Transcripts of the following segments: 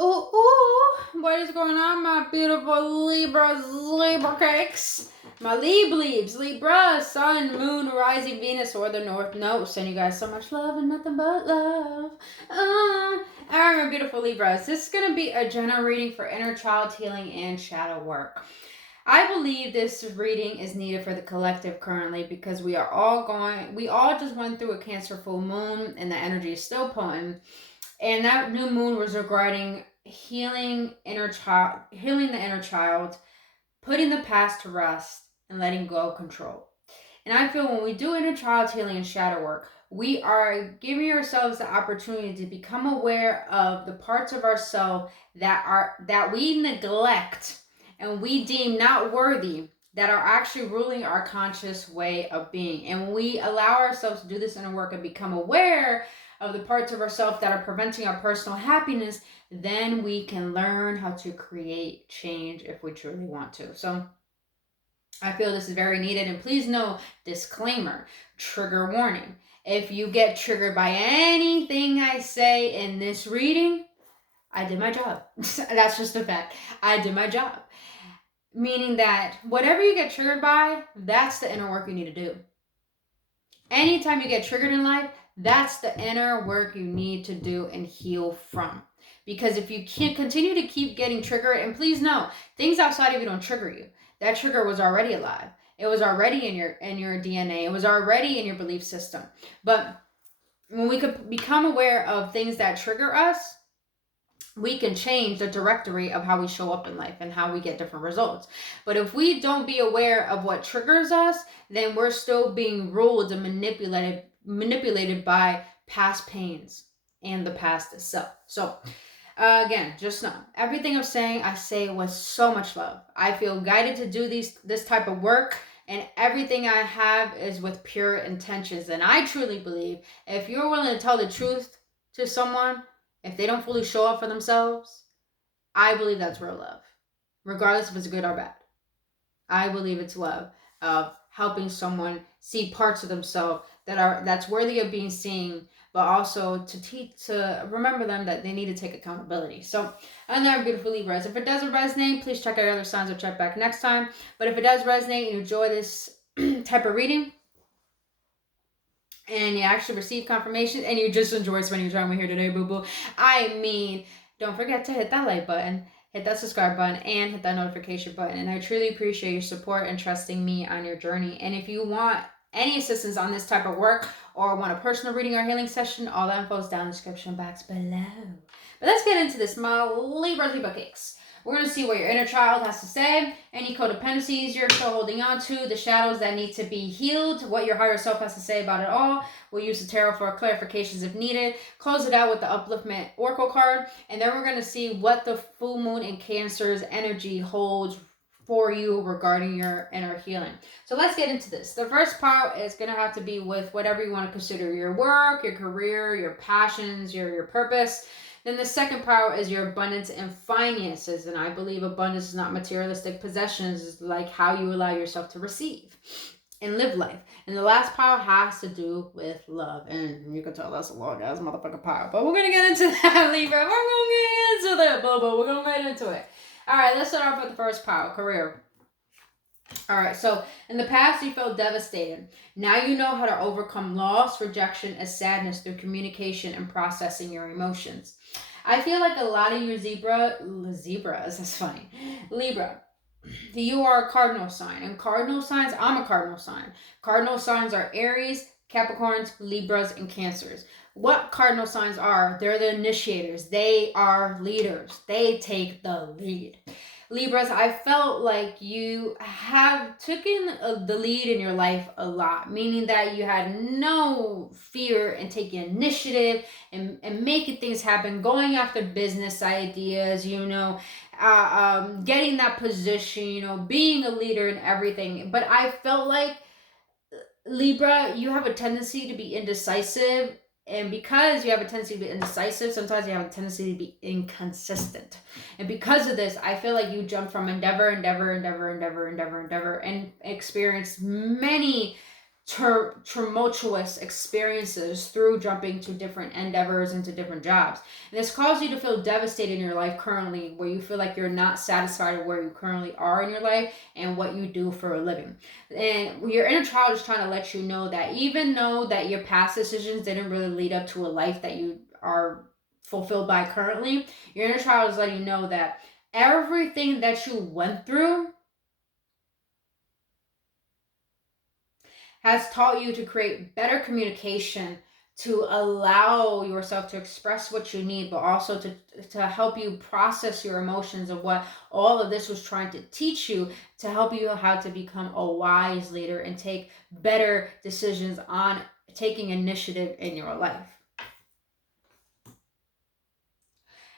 What is going on, my beautiful Libras, Libra cakes? My Libra, Sun, Moon, Rising, Venus, or the North Node. Send you guys so much love and nothing but love. Alright, my beautiful Libras. This is going to be a general reading for inner child healing and shadow work. I believe this reading is needed for the collective currently because we all just went through a Cancer full moon and the energy is still potent. And that new moon was regarding healing the inner child, putting the past to rest, and letting go of control. And I feel when we do inner child healing and shadow work, we are giving ourselves the opportunity to become aware of the parts of ourselves that we neglect and we deem not worthy, that are actually ruling our conscious way of being. And when we allow ourselves to do this inner work and become aware of the parts of ourselves that are preventing our personal happiness, then we can learn how to create change if we truly want to. So I feel this is very needed. And please know, disclaimer, trigger warning. If you get triggered by anything I say in this reading, I did my job. That's just a fact. I did my job. Meaning that whatever you get triggered by, that's the inner work you need to do. Anytime you get triggered in life, that's the inner work you need to do and heal from. Because if you can't continue to keep getting triggered, and please know, things outside of you don't trigger you. That trigger was already alive. It was already in your DNA. It was already in your belief system. But when we could become aware of things that trigger us, we can change the directory of how we show up in life and how we get different results. But if we don't be aware of what triggers us, then we're still being ruled and manipulated by past pains and the past itself. So again, just know, everything I'm saying, I say with so much love. I feel guided to do this type of work, and everything I have is with pure intentions. And I truly believe if you're willing to tell the truth to someone, if they don't fully show up for themselves, I believe that's real love, regardless if it's good or bad. I believe it's love of helping someone see parts of themselves that's worthy of being seen, but also to remember them that they need to take accountability. So, another beautiful Libras. If it doesn't resonate, please check out other signs or check back next time. But if it does resonate and you enjoy this type of reading, and you actually receive confirmation and you just enjoy spending your time with here today, boo-boo, I mean, don't forget to hit that like button, hit that subscribe button, and hit that notification button. And I truly appreciate your support and trusting me on your journey. And if you want any assistance on this type of work or want a personal reading or healing session, all that info is down in the description box below. But let's get into this, my Libra cakes. We're going to see what your inner child has to say, any codependencies you're still holding on to, the shadows that need to be healed, what your higher self has to say about it all. We'll use the tarot for clarifications if needed. Close it out with the upliftment oracle card, and then we're going to see what the full moon in Cancer's energy holds for you regarding your inner healing. So let's get into this. The first part is going to have to be with whatever you want to consider your work, your career, your passions, your purpose. Then the second power is your abundance and finances. And I believe abundance is not materialistic possessions. It's like how you allow yourself to receive and live life. And the last power has to do with love. And you can tell that's a long ass motherfucking power. But we're going to get into that, Libra. We're going to get into that, Bobo. We're going to get into it. All right, let's start off with the first power, career. All right, so in the past, you felt devastated. Now you know how to overcome loss, rejection, and sadness through communication and processing your emotions. I feel like a lot of you Zebras, that's funny, Libra, you are a cardinal sign. And cardinal signs, I'm a cardinal sign. Cardinal signs are Aries, Capricorns, Libras, and Cancers. What cardinal signs are? They're the initiators. They are leaders. They take the lead. Libras, I felt like you have taken the lead in your life a lot, meaning that you had no fear in taking initiative and making things happen, going after business ideas, getting that position, being a leader and everything. But I felt like, Libra, you have a tendency to be indecisive. And because you have a tendency to be indecisive, sometimes you have a tendency to be inconsistent. And because of this, I feel like you jump from endeavor, and experienced many tumultuous experiences through jumping to different endeavors into different jobs. And this caused you to feel devastated in your life currently, where you feel like you're not satisfied with where you currently are in your life and what you do for a living. And your inner child is trying to let you know that even though that your past decisions didn't really lead up to a life that you are fulfilled by currently, your inner child is letting you know that everything that you went through has taught you to create better communication, to allow yourself to express what you need, but also to help you process your emotions of what all of this was trying to teach you, to help you how to become a wise leader and take better decisions on taking initiative in your life.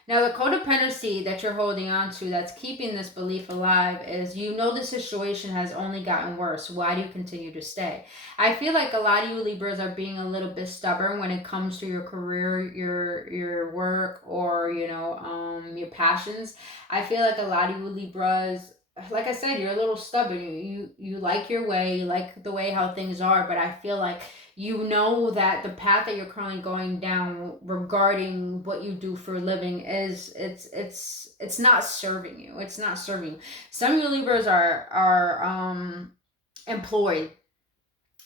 Now, the codependency that you're holding on to that's keeping this belief alive is, you know, the situation has only gotten worse. Why do you continue to stay? I feel like a lot of you Libras are being a little bit stubborn when it comes to your career, your work, or, you know, your passions. I feel like a lot of you Libras, like I said, you're a little stubborn. You like your way, you like the way how things are, but I feel like you know that the path that you're currently going down regarding what you do for a living is it's not serving you. It's not serving you. Some of you Libras are employed,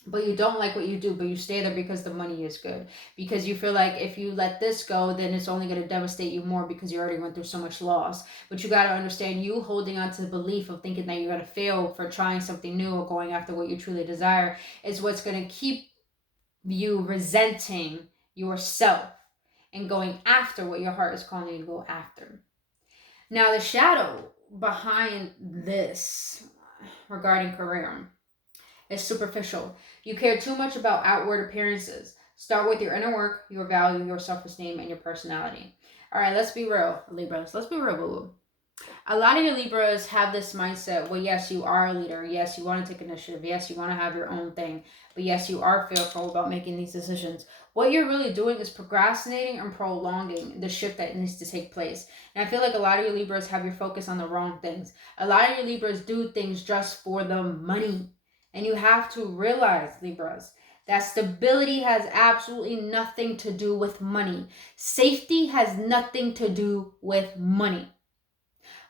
but you don't like what you do, but you stay there because the money is good, because you feel like if you let this go, then it's only going to devastate you more because you already went through so much loss. But you got to understand, you holding on to the belief of thinking that you're going to fail for trying something new or going after what you truly desire is what's going to keep you resenting yourself and going after what your heart is calling you to go after. Now, the shadow behind this regarding career is superficial. You care too much about outward appearances. Start with your inner work, your value, your self-esteem, and your personality. All right, let's be real, Libras. Let's be real, boo-boo. A lot of your Libras have this mindset, well, yes, you are a leader. Yes, you want to take initiative. Yes, you want to have your own thing. But yes, you are fearful about making these decisions. What you're really doing is procrastinating and prolonging the shift that needs to take place. And I feel like a lot of your Libras have your focus on the wrong things. A lot of your Libras do things just for the money. And you have to realize, Libras, that stability has absolutely nothing to do with money. Safety has nothing to do with money.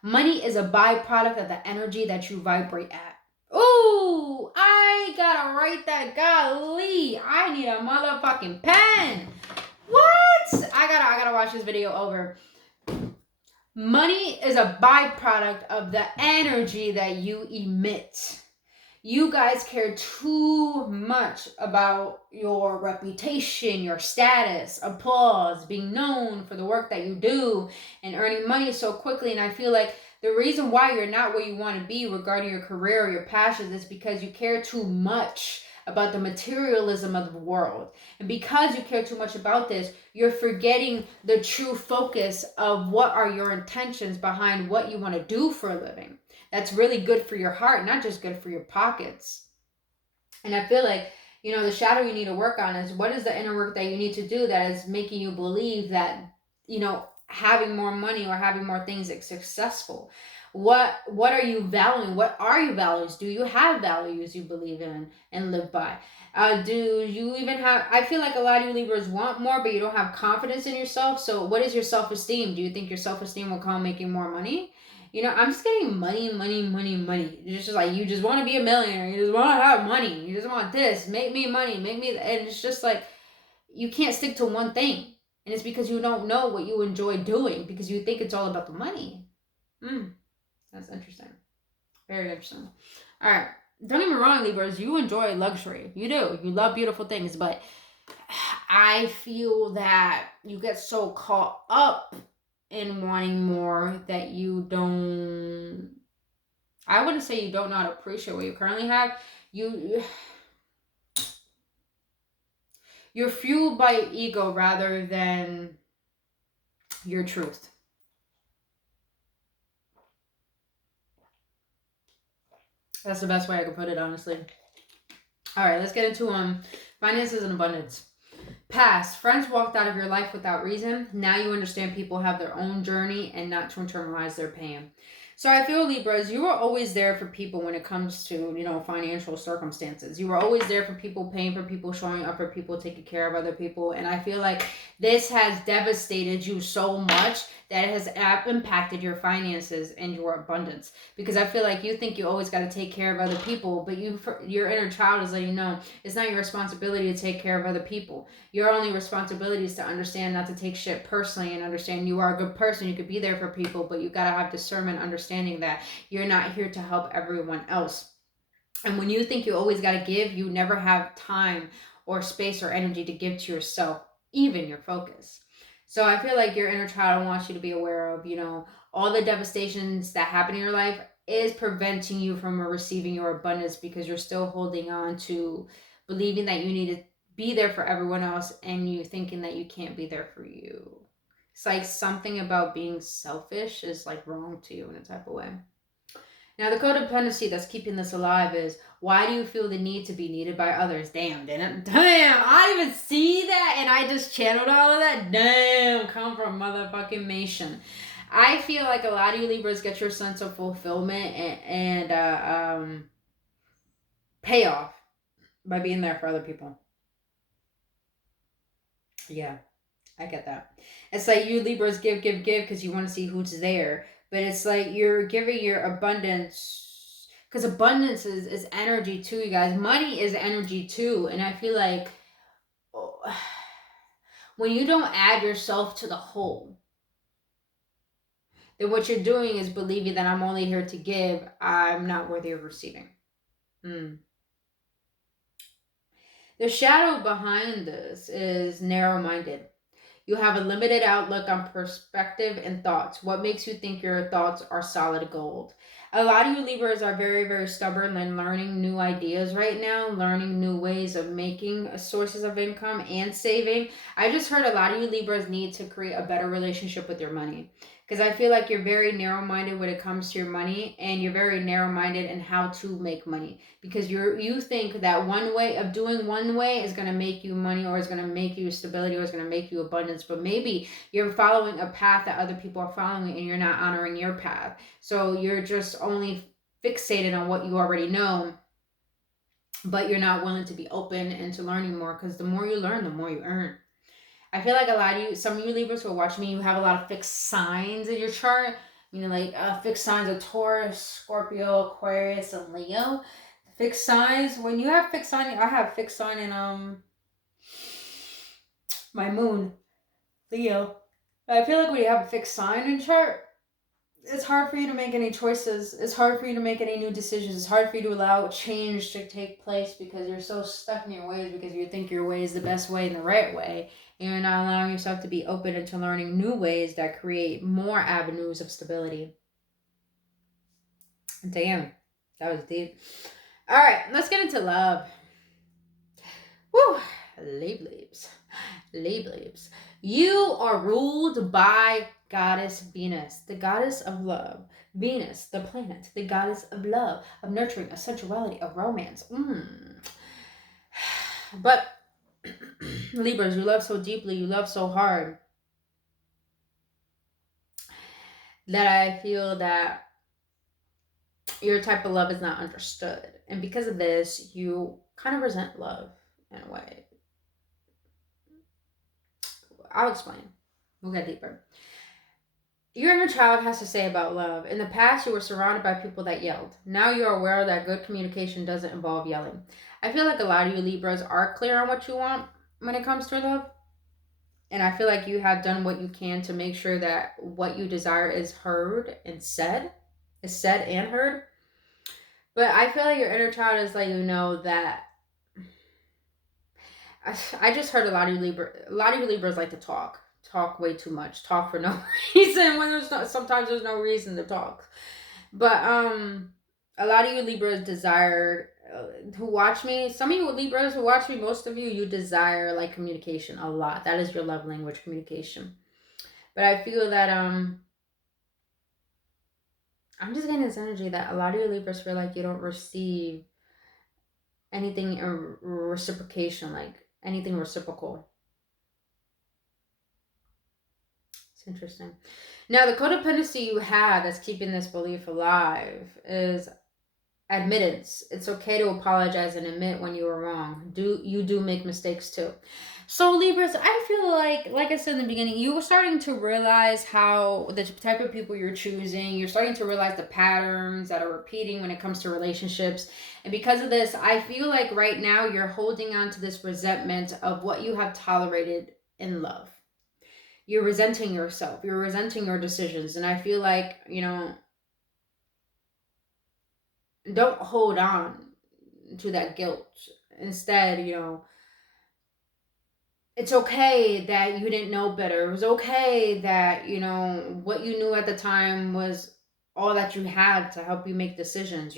Money is a byproduct of the energy that you vibrate at. Ooh, I gotta write that. Golly, I need a motherfucking pen. What? I gotta watch this video over. Money is a byproduct of the energy that you emit. You guys care too much about your reputation, your status, applause, being known for the work that you do, and earning money so quickly. And I feel like the reason why you're not where you want to be regarding your career or your passions is because you care too much about the materialism of the world. And because you care too much about this, you're forgetting the true focus of what are your intentions behind what you want to do for a living. That's really good for your heart, not just good for your pockets. And I feel like, you know, the shadow you need to work on is, what is the inner work that you need to do that is making you believe that, you know, having more money or having more things is successful? What are you valuing? What are your values? Do you have values you believe in and live by? Do you even have, I feel like a lot of you Libras want more, but you don't have confidence in yourself. So what is your self-esteem? Do you think your self-esteem will come making more money? You know, I'm just getting money. It's just like, you just want to be a millionaire. You just want to have money. You just want this. Make me money. Make me. And it's just like, you can't stick to one thing. And it's because you don't know what you enjoy doing, because you think it's all about the money. That's interesting. Very interesting. All right. Don't get me wrong, Libras. You enjoy luxury. You do. You love beautiful things. But I feel that you get so caught up in wanting more that you don't, I wouldn't say you don't not appreciate what you currently have. You're fueled by ego rather than your truth. That's the best way I can put it, honestly. All right, let's get into finances and abundance. Past, friends walked out of your life without reason. Now you understand people have their own journey and not to internalize their pain. So I feel, Libras, you were always there for people when it comes to, financial circumstances. You were always there for people, paying for people, showing up for people, taking care of other people. And I feel like this has devastated you so much that it has impacted your finances and your abundance. Because I feel like you think you always got to take care of other people, but your inner child is letting you know it's not your responsibility to take care of other people. Your only responsibility is to understand not to take shit personally and understand you are a good person. You could be there for people, but you got to have discernment, understanding that you're not here to help everyone else. And when you think you always got to give, you never have time or space or energy to give to yourself, even your focus. So I feel like your inner child wants you to be aware of, all the devastations that happen in your life is preventing you from receiving your abundance because you're still holding on to believing that you need to be there for everyone else and you thinking that you can't be there for you. It's like something about being selfish is like wrong to you in a type of way. Now, the codependency that's keeping this alive is, why do you feel the need to be needed by others? Damn, I didn't even see that, and I just channeled all of that. Damn, come from motherfucking Mation. I feel like a lot of you Libras get your sense of fulfillment and payoff by being there for other people. Yeah, I get that. It's like you Libras give because you want to see who's there. But it's like you're giving your abundance, because abundance is energy too, you guys. Money is energy too. And I feel like when you don't add yourself to the whole, then what you're doing is believing that I'm only here to give, I'm not worthy of receiving. The shadow behind this is narrow-minded. You have a limited outlook on perspective and thoughts. What makes you think your thoughts are solid gold? A lot of you Libras are very, very stubborn and learning new ideas right now, learning new ways of making sources of income and saving. I just heard a lot of you Libras need to create a better relationship with your money. Because I feel like you're very narrow-minded when it comes to your money, and you're very narrow-minded in how to make money. Because you think that one way of doing one way is going to make you money, or is going to make you stability, or is going to make you abundance. But maybe you're following a path that other people are following, and you're not honoring your path. So you're just only fixated on what you already know, but you're not willing to be open and to learning more. Because the more you learn, the more you earn. I feel like a lot of you, some of you Libras who are watching me, you have a lot of fixed signs in your chart. Like fixed signs of Taurus, Scorpio, Aquarius, and Leo. Fixed signs. When you have fixed sign, I have fixed sign in my moon, Leo. I feel like when you have a fixed sign in chart, it's hard for you to make any choices. It's hard for you to make any new decisions. It's hard for you to allow change to take place because you're so stuck in your ways, because you think your way is the best way and the right way. And you're not allowing yourself to be open into learning new ways that create more avenues of stability. Damn, that was deep. All right, let's get into love. Woo! Libra. You are ruled by Goddess Venus, the goddess of love. Venus, the planet, the goddess of love, of nurturing, of sensuality, of romance. But Libras, you love so deeply, you love so hard, that I feel that your type of love is not understood. And because of this, you kind of resent love in a way. I'll explain. We'll get deeper. Your inner child has to say about love. In the past, you were surrounded by people that yelled. Now you're aware that good communication doesn't involve yelling. I feel like a lot of you Libras are clear on what you want when it comes to love. And I feel like you have done what you can to make sure that what you desire is heard and said. Is said and heard. But I feel like your inner child is letting you know that I just heard a lot of you Libras like to talk way too much, talk for no reason when sometimes there's no reason to talk. But a lot of you Libras desire who watch me, some of you Libras who watch me, most of you desire like communication a lot. That is your love language, communication. But I feel that I'm just getting this energy that a lot of you Libras feel like you don't receive anything reciprocation, like anything reciprocal. It's interesting. Now, the codependency you have that's keeping this belief alive is admittance. It's okay to apologize and admit when you were wrong. You do make mistakes too. So Libras, I feel like I said in the beginning, you were starting to realize how the type of people you're choosing, you're starting to realize the patterns that are repeating when it comes to relationships. And because of this, I feel like right now you're holding on to this resentment of what you have tolerated in love. You're resenting yourself. You're resenting your decisions. And I feel like, don't hold on to that guilt. Instead, it's okay that you didn't know better. It was okay that, what you knew at the time was all that you had to help you make decisions,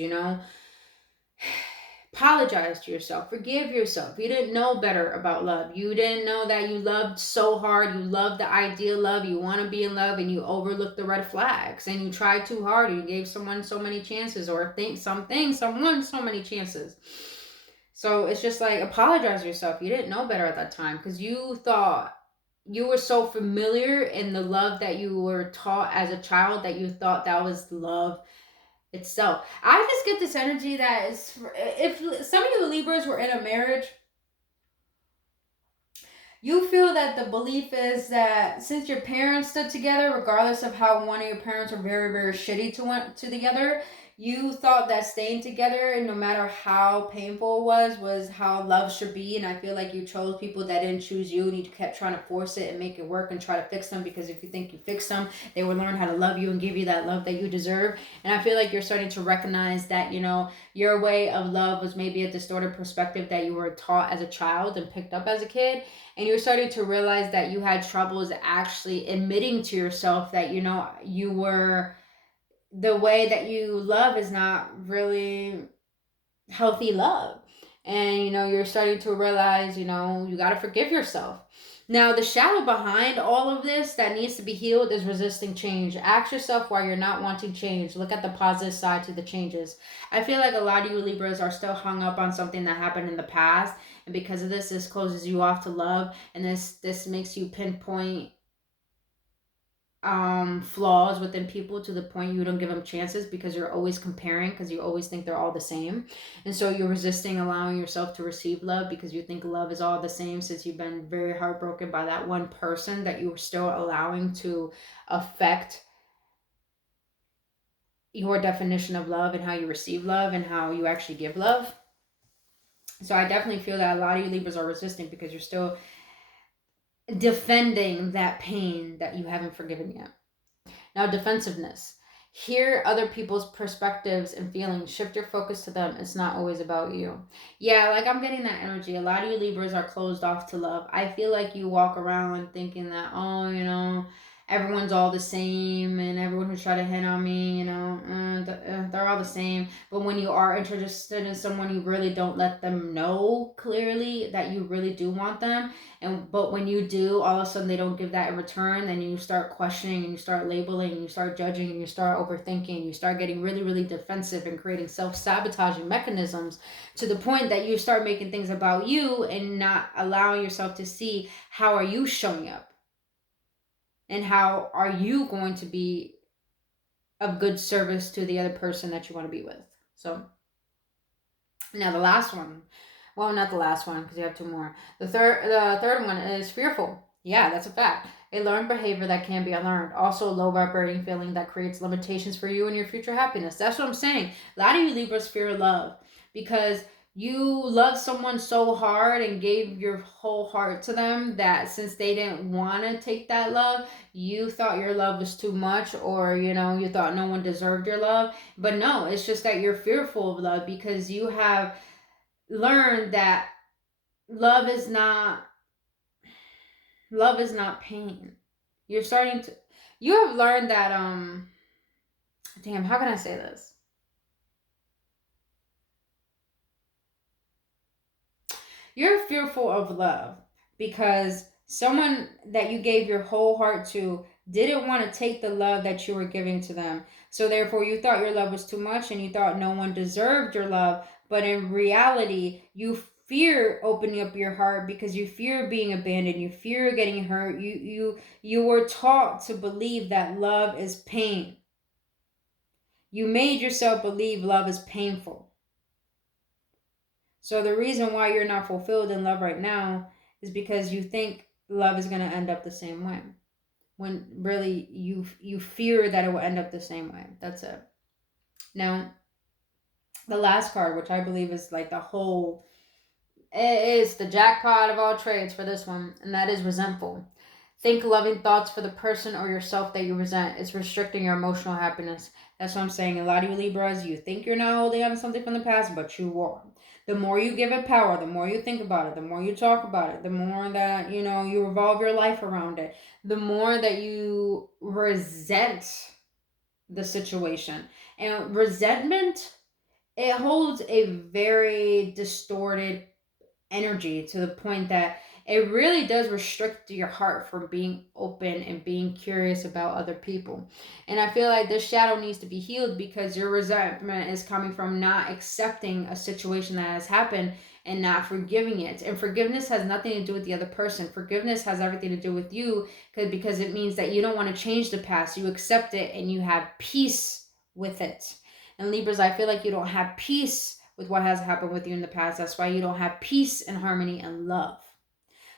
Apologize to yourself. Forgive yourself. You didn't know better about love. You didn't know that you loved so hard. You loved the ideal love. You want to be in love and you overlooked the red flags and you tried too hard. You gave someone so many chances or someone so many chances. So it's just like, apologize to yourself. You didn't know better at that time because you thought you were so familiar in the love that you were taught as a child that you thought that was love itself. I just get this energy that is, if some of you Libras were in a marriage, you feel that the belief is that since your parents stood together, regardless of how one of your parents are very, very shitty to the other, you thought that staying together, no matter how painful it was how love should be. And I feel like you chose people that didn't choose you and you kept trying to force it and make it work and try to fix them, because if you think you fix them, they will learn how to love you and give you that love that you deserve. And I feel like you're starting to recognize that, your way of love was maybe a distorted perspective that you were taught as a child and picked up as a kid. And you're starting to realize that you had troubles actually admitting to yourself that, you were, the way that you love is not really healthy love. And, you're starting to realize, you got to forgive yourself. Now, the shadow behind all of this that needs to be healed is resisting change. Ask yourself why you're not wanting change. Look at the positive side to the changes. I feel like a lot of you Libras are still hung up on something that happened in the past. And because of this closes you off to love. And this makes you pinpoint flaws within people to the point you don't give them chances because you're always comparing, because you always think they're all the same. And so you're resisting allowing yourself to receive love because you think love is all the same, since you've been very heartbroken by that one person that you were still allowing to affect your definition of love and how you receive love and how you actually give love. So I definitely feel that a lot of you Libras are resisting because you're still defending that pain that you haven't forgiven yet. Now, defensiveness. Hear other people's perspectives and feelings. Shift your focus to them. It's not always about you. Yeah, like I'm getting that energy. A lot of you Libras are closed off to love. I feel like you walk around thinking that, everyone's all the same and everyone who's trying to hit on me, they're all the same. But when you are interested in someone, you really don't let them know clearly that you really do want them. But when you do, all of a sudden they don't give that in return. Then you start questioning and you start labeling and you start judging and you start overthinking. You start getting really, really defensive and creating self-sabotaging mechanisms to the point that you start making things about you and not allowing yourself to see how are you showing up. And how are you going to be of good service to the other person that you want to be with? So, now the last one. Well, not the last one because you have two more. The third one is fearful. Yeah, that's a fact. A learned behavior that can be unlearned. Also, a low vibrating feeling that creates limitations for you and your future happiness. That's what I'm saying. A lot of you Libras fear love because you love someone so hard and gave your whole heart to them that since they didn't want to take that love, you thought your love was too much, or you thought no one deserved your love. But no, it's just that you're fearful of love because you have learned that love is not pain. You have learned that damn, how can I say this? You're fearful of love because someone that you gave your whole heart to didn't want to take the love that you were giving to them. So therefore you thought your love was too much and you thought no one deserved your love. But in reality, you fear opening up your heart because you fear being abandoned, you fear getting hurt. You were taught to believe that love is pain. You made yourself believe love is painful. So the reason why you're not fulfilled in love right now is because you think love is going to end up the same way, when really you fear that it will end up the same way. That's it. Now, the last card, which I believe is like it is the jackpot of all trades for this one, and that is resentful. Think loving thoughts for the person or yourself that you resent. It's restricting your emotional happiness. That's what I'm saying. A lot of you Libras, you think you're not holding on to something from the past, but you are. The more you give it power, the more you think about it, the more you talk about it, the more that, you revolve your life around it, the more that you resent the situation. And resentment, it holds a very distorted energy to the point that it really does restrict your heart from being open and being curious about other people. And I feel like this shadow needs to be healed because your resentment is coming from not accepting a situation that has happened and not forgiving it. And forgiveness has nothing to do with the other person. Forgiveness has everything to do with you, because it means that you don't want to change the past. You accept it and you have peace with it. And Libras, I feel like you don't have peace with what has happened with you in the past. That's why you don't have peace and harmony and love.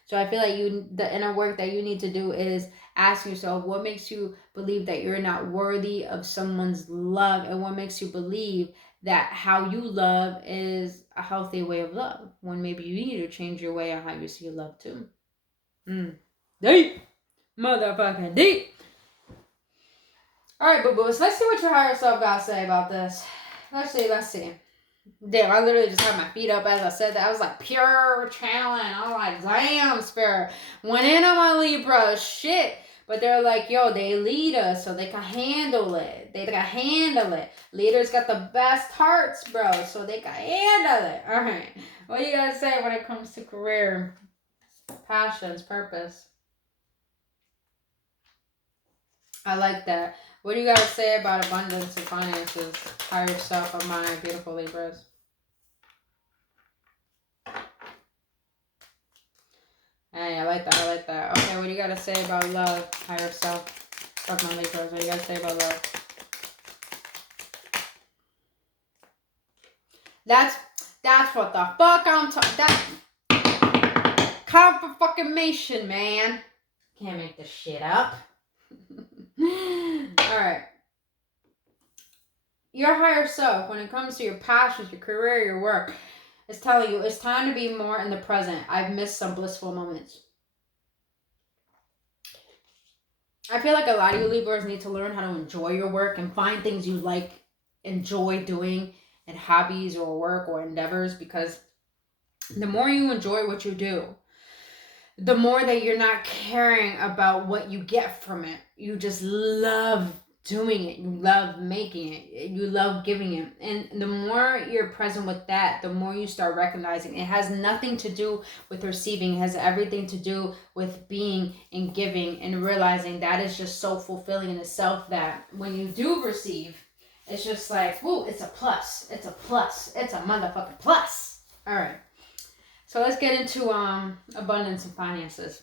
So I feel like the inner work that you need to do is ask yourself, what makes you believe that you're not worthy of someone's love? And what makes you believe that how you love is a healthy way of love, when maybe you need to change your way on how you see love too. Deep. Motherfucking deep. Alright, boo-boos. Let's see what your higher self got to say about this. Let's see. Damn, I literally just had my feet up as I said that. I was like pure channeling. I was like, damn, spirit. Went in on my Libra. Shit. But they're like, yo, they lead us so they can handle it. They can handle it. Leaders got the best hearts, bro. So they can handle it. All right. What do you got to say when it comes to career, passions, purpose? I like that. What do you got to say about abundance and finances? Higher self of my beautiful Libras. Hey, I like that. Okay, what do you got to say about love? Higher self of my Libras. What do you got to say about love? That's what the fuck I'm talking. That's confirmation, man. Can't make this shit up. Alright. Your higher self, when it comes to your passions, your career, your work, is telling you it's time to be more in the present. I've missed some blissful moments. I feel like a lot of you Libras need to learn how to enjoy your work and find things you enjoy doing, and hobbies or work or endeavors, because the more you enjoy what you do, the more that you're not caring about what you get from it. You just love doing it. You love making it. You love giving it. And the more you're present with that, the more you start recognizing it has nothing to do with receiving. It has everything to do with being and giving, and realizing that is just so fulfilling in itself that when you do receive, it's just like, whoo, it's a plus. It's a plus. It's a motherfucking plus. All right. So let's get into abundance and finances.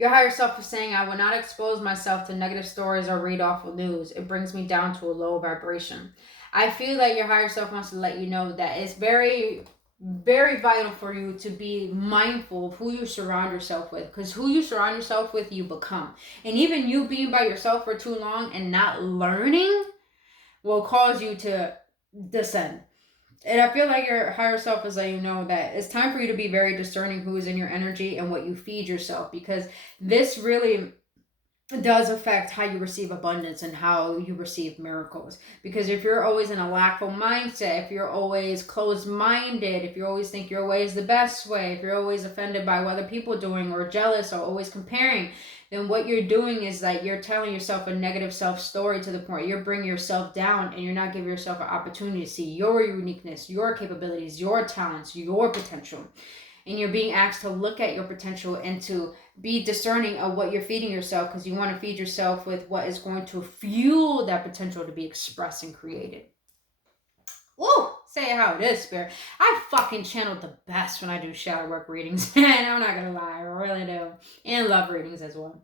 Your higher self is saying, I will not expose myself to negative stories or read awful news. It brings me down to a low vibration. I feel that your higher self wants to let you know that it's very, very vital for you to be mindful of who you surround yourself with. Because who you surround yourself with, you become. And even you being by yourself for too long and not learning will cause you to descend. And I feel like your higher self is letting you know that it's time for you to be very discerning who is in your energy and what you feed yourself, because this really does affect how you receive abundance and how you receive miracles. Because if you're always in a lackful mindset, if you're always closed-minded, if you always think your way is the best way, if you're always offended by what other people are doing or jealous or always comparing, then what you're doing is that you're telling yourself a negative self-story to the point you're bringing yourself down, and you're not giving yourself an opportunity to see your uniqueness, your capabilities, your talents, your potential. And you're being asked to look at your potential and to be discerning of what you're feeding yourself, because you want to feed yourself with what is going to fuel that potential to be expressed and created. Woo! Say it how it is, Spirit. I fucking channeled the best when I do shadow work readings. And I'm not gonna lie, I really do. And love readings as well.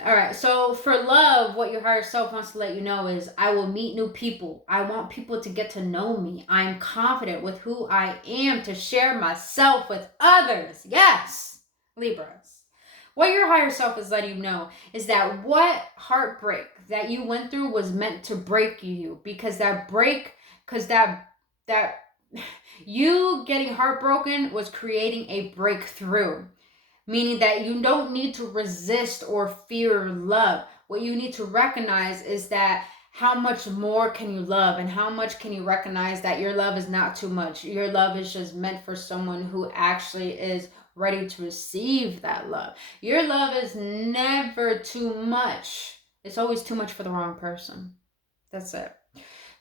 Alright, so for love, what your higher self wants to let you know is, I will meet new people. I want people to get to know me. I am confident with who I am to share myself with others. Yes, Libras. What your higher self is letting you know is that what heartbreak that you went through was meant to break you, because that you getting heartbroken was creating a breakthrough. Meaning that you don't need to resist or fear love. What you need to recognize is that how much more can you love, and how much can you recognize that your love is not too much. Your love is just meant for someone who actually is ready to receive that love. Your love is never too much. It's always too much for the wrong person. That's it.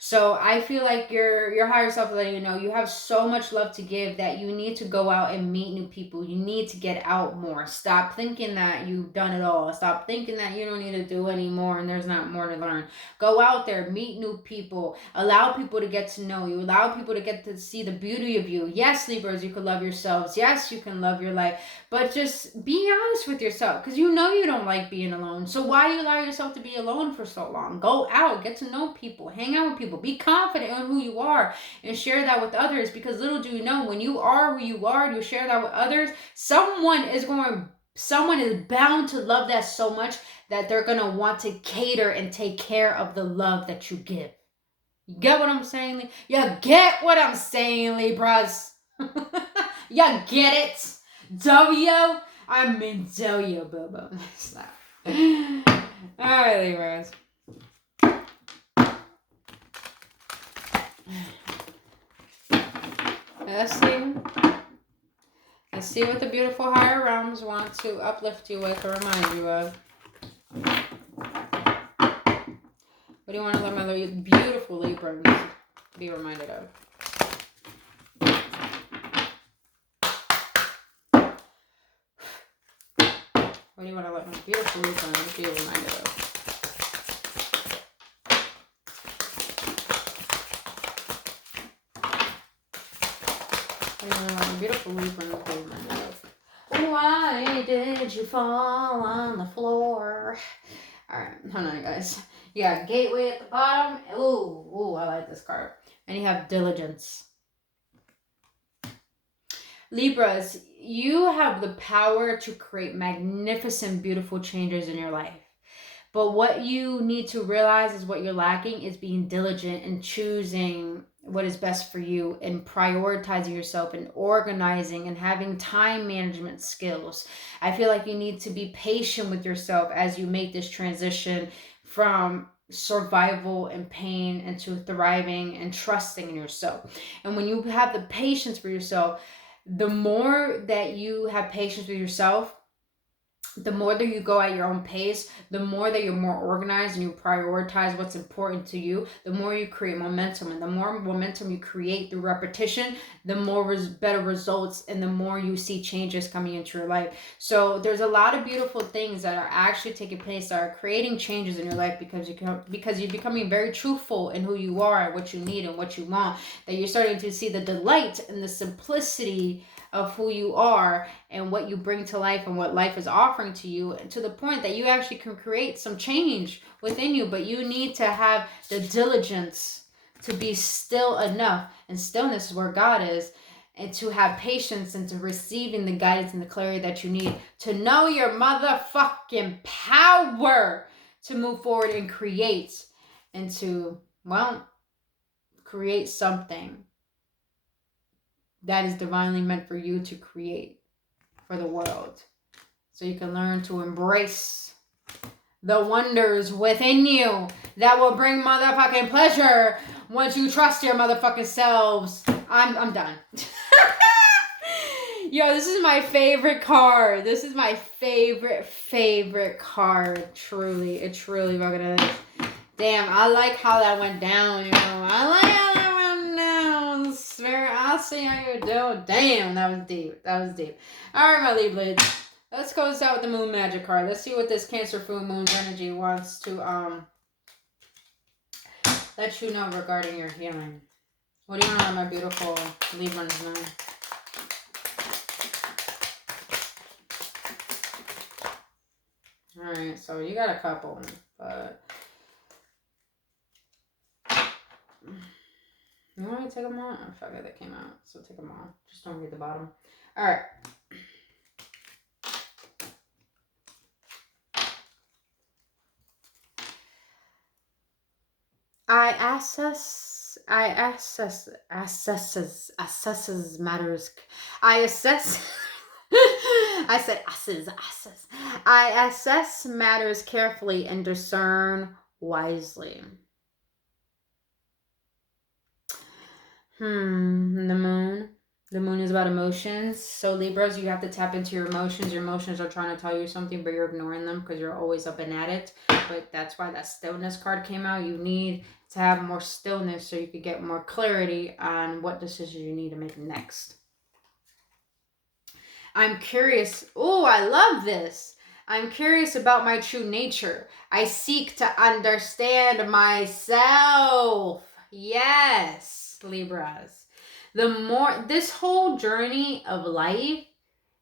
So I feel like your higher self is letting you know you have so much love to give that you need to go out and meet new people. You need to get out more. Stop thinking that you've done it all. Stop thinking that you don't need to do anymore and there's not more to learn. Go out there, meet new people. Allow people to get to know you. Allow people to get to see the beauty of you. Yes, Libras, you can love yourselves. Yes, you can love your life. But just be honest with yourself, because you know you don't like being alone. So why do you allow yourself to be alone for so long? Go out, get to know people, hang out with people. Be confident in who you are and share that with others, because little do you know, when you are who you are and you share that with others, someone is bound to love that so much that they're going to want to cater and take care of the love that you give. You get what I'm saying? You get what I'm saying, Libras? You get it? W? I mean W, boo-boo. Stop. Alright, Libras. Let's see what the beautiful higher realms want to uplift you with or remind you of. What do you want to let my beautiful Libras be reminded of? What do you want to let my beautiful Libras be reminded of? Beautiful Libra, why did you fall on the floor? Alright, hold on, guys. You got Gateway at the bottom. Ooh, I like this card. And you have Diligence. Libras, you have the power to create magnificent, beautiful changes in your life. But what you need to realize is what you're lacking is being diligent and choosing what is best for you, and prioritizing yourself and organizing and having time management skills. I feel like you need to be patient with yourself as you make this transition from survival and pain into thriving and trusting in yourself. And when you have the patience for yourself, the more that you have patience with yourself, the more that you go at your own pace, the more that you're more organized and you prioritize what's important to you, the more you create momentum. And the more momentum you create through repetition, the more better results and the more you see changes coming into your life. So there's a lot of beautiful things that are actually taking place that are creating changes in your life because you're becoming very truthful in who you are and what you need and what you want, that you're starting to see the delight and the simplicity of who you are and what you bring to life and what life is offering to you, to the point that you actually can create some change within you. But you need to have the diligence to be still enough, and stillness is where God is, and to have patience and to receiving the guidance and the clarity that you need to know your motherfucking power to move forward and create, and to, well, create something that is divinely meant for you to create for the world. So you can learn to embrace the wonders within you that will bring motherfucking pleasure once you trust your motherfucking selves. I'm done. Yo, this is my favorite card. This is my favorite card. Truly. It truly fucking is. Damn, I like how that went down, you know. I like how that went down. Spirit, I'll see how you do. Damn, that was deep. That was deep. Alright, my Libra. Let's close out with the Moon Magic card. Let's see what this Cancer Full Moon's energy wants to let you know regarding your healing. What do you want to let my beautiful Librans know? Alright, so you got a couple, but you want me to take them out? Oh, fuck it, they came out, so take them all. Just don't read the bottom. Alright. Assesses matters. I assess. I said assess. I assess matters carefully and discern wisely. The moon. The moon is about emotions. So Libras, you have to tap into your emotions. Your emotions are trying to tell you something, but you're ignoring them because you're always up and at it. But that's why that stillness card came out. You need to have more stillness so you could get more clarity on what decision you need to make next. I'm curious. Oh, I love this. I'm curious about my true nature. I seek to understand myself. Yes, Libras. The more, this whole journey of life,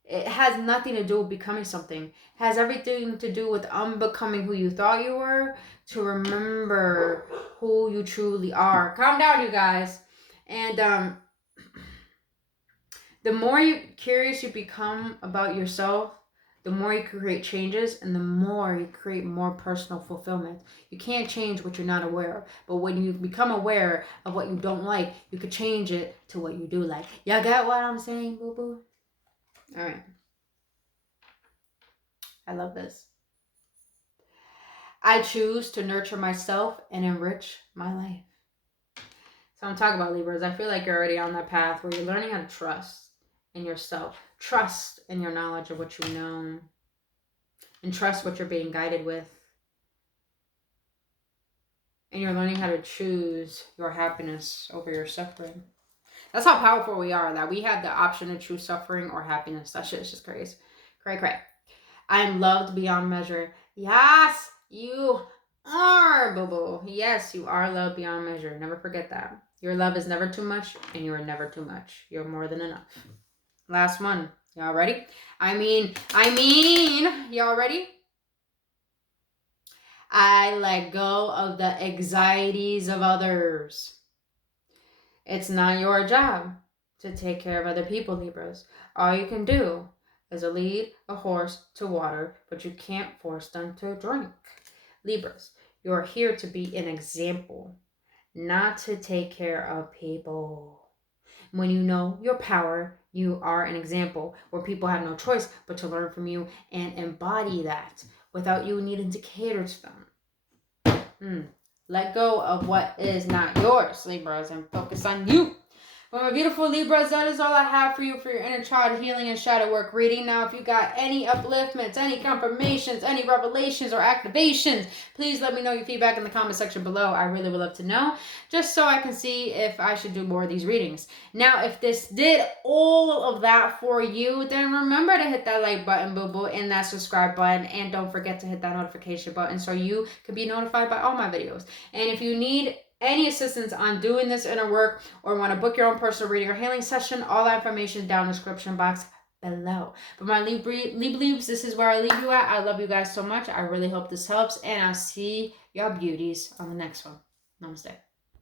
it has nothing to do with becoming something. It has everything to do with unbecoming who you thought you were, to remember who you truly are. Calm down, you guys. And the more curious you become about yourself, the more you create changes, and the more you create more personal fulfillment. You can't change what you're not aware of, but when you become aware of what you don't like, you could change it to what you do like. Y'all got what I'm saying, boo-boo? All right. I love this. I choose to nurture myself and enrich my life. So I'm talking about Libras. I feel like you're already on that path where you're learning how to trust in yourself. Trust in your knowledge of what you know. And trust what you're being guided with. And you're learning how to choose your happiness over your suffering. That's how powerful we are, that we have the option to choose suffering or happiness. That shit is just crazy. Cray. I am loved beyond measure. Yes, you are, boo-boo. Yes, you are loved beyond measure. Never forget that. Your love is never too much, and you are never too much. You're more than enough. Last one. Y'all ready? I mean, y'all ready? I let go of the anxieties of others. It's not your job to take care of other people, Libras. All you can do is lead a horse to water, but you can't force them to drink. Libras, you're here to be an example, not to take care of people. When you know your power, you are an example where people have no choice but to learn from you and embody that without you needing to cater to them. Let go of what is not yours, Libras, and focus on you. Well, my beautiful Libras, that is all I have for you for your inner child healing and shadow work reading. Now, if you got any upliftments, any confirmations, any revelations or activations, please let me know your feedback in the comment section below. I really would love to know, just so I can see if I should do more of these readings. Now, if this did all of that for you, then remember to hit that like button, boo-boo, and that subscribe button, and don't forget to hit that notification button so you can be notified by all my videos. And if you need any assistance on doing this inner work or want to book your own personal reading or healing session, all that information down in the description box below. But my Libs, this is where I leave you at. I love you guys so much. I really hope this helps, and I'll see y'all beauties on the next one. Namaste.